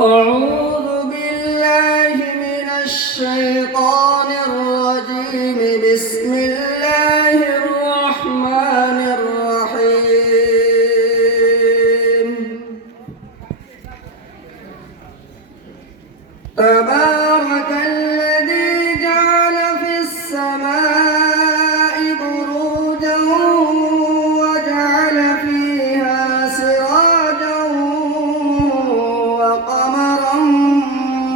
أعوذ بالله من الشيطان الرجيم. بسم الله الرحمن الرحيم. تبارك الذي جعل في السماء بروجا وجعل فيها سراجا وقمرا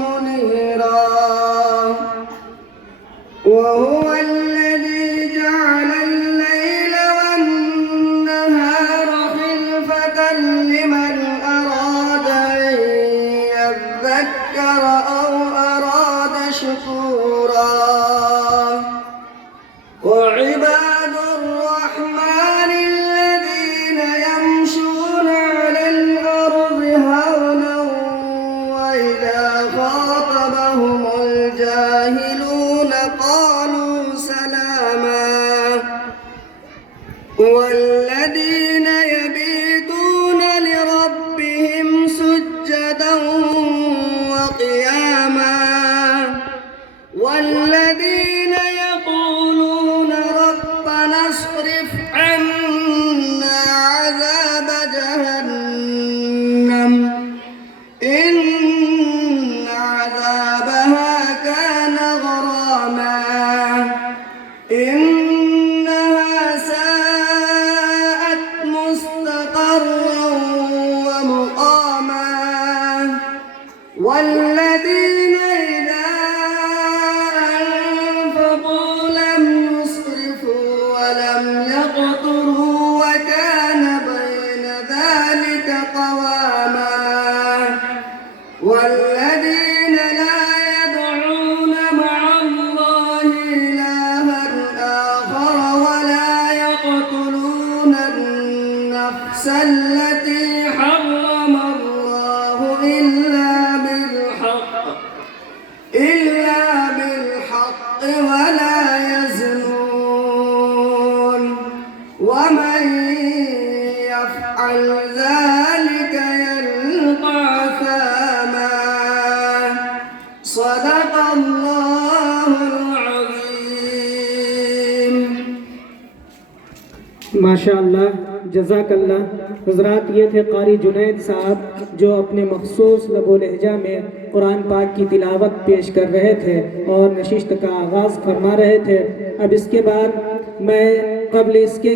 منيرا، وهو الذي جعل الليل والنهار خلفة لمن أراد أن يذكر أو أراد شكورا. وعباد الرحمن الذين يمشون على الأرض هونا وإذا خاطبهم الجاهلون قالوا سلاما. والذين يبيتون لربهم سجدا وقياما، والذين يقولون ربنا اصرف عنا عذاب جهنم إن عذابها كان غراما إنها ساءت مستقرا ومقاما. والذين إذا أنفقوا لم يسرفوا ولم يقتروا وكان بين ذلك قواما. والذين لا يدعون مع الله إلها آخر ولا يقتلون النفس التي حرم الله إلا بالحق ولا يزنون، ومن يفعل ذلك يلقى أثاما. صدق الله العظيم. माशाअल्लाह, जज़ाकल्लाह। हज़रात, ये थे कारी जुनैद साहब जो अपने मखसूस लबो लहजा में कुरान पाक की तिलावत पेश कर रहे थे और नशिस्त का आगाज़ फरमा रहे थे। अब इसके बाद मैं क़ब्ल इसके